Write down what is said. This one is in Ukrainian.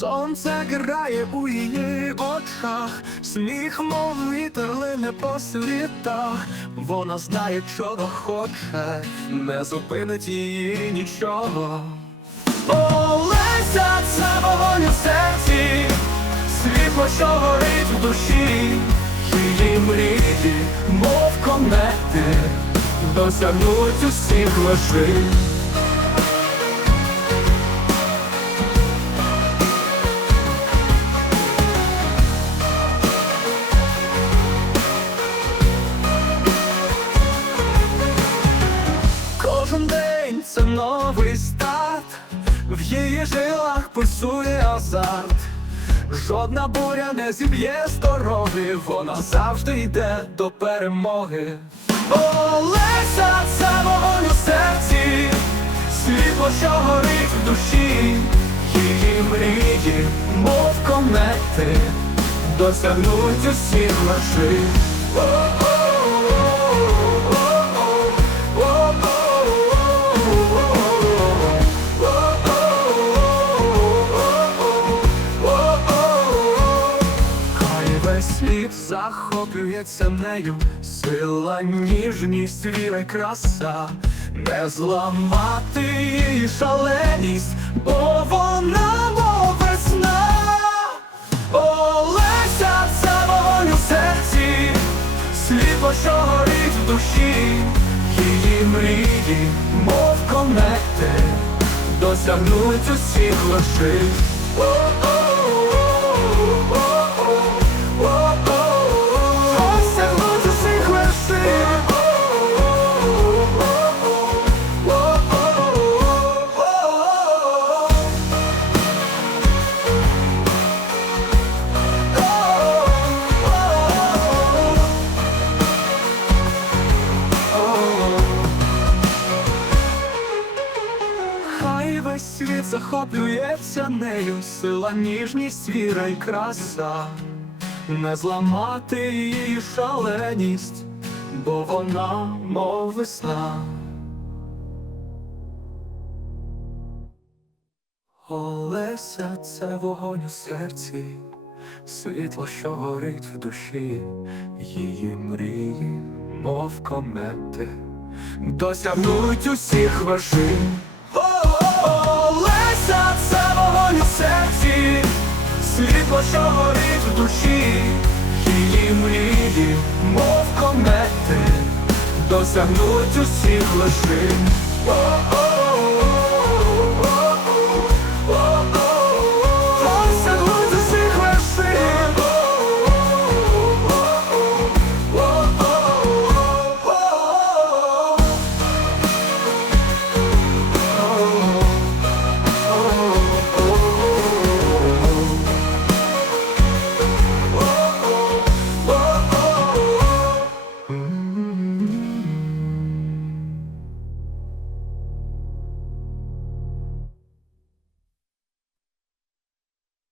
Сонце грає у її очах, сміх, мов вітер лине по світах. Вона знає, чого хоче, не зупинить її нічого. Олеся, це вогонь у серці, світло, що горить в душі, її мрії, мов комети, досягнуть усіх вершин. Кожен день це новий старт, в її жилах пульсує азарт. Жодна буря не зіб'є з вона завжди йде до перемоги. Олеся, це вогонь у серці, світло, що горить в душі, її мрії, мов комети, досягнуть усіх вершин. Світ захоплюється нею, сила, ніжність, віра краса, не зламати її шаленість, бо вона мов весна. Олеся, це вогонь у серці, світло, що горить в душі, її мрії, мов комети, досягнуть усіх вершин. Весь світ захоплюється нею, сила, ніжність, віра й краса, не зламати її шаленість, бо вона мов весна. Олеся, це вогонь у серці, світло, що горить в душі, її мрії, мов комети, досягнуть усіх вершин. Світло, що в душі, її мрії, мов комети, досягнуть усіх. О-о!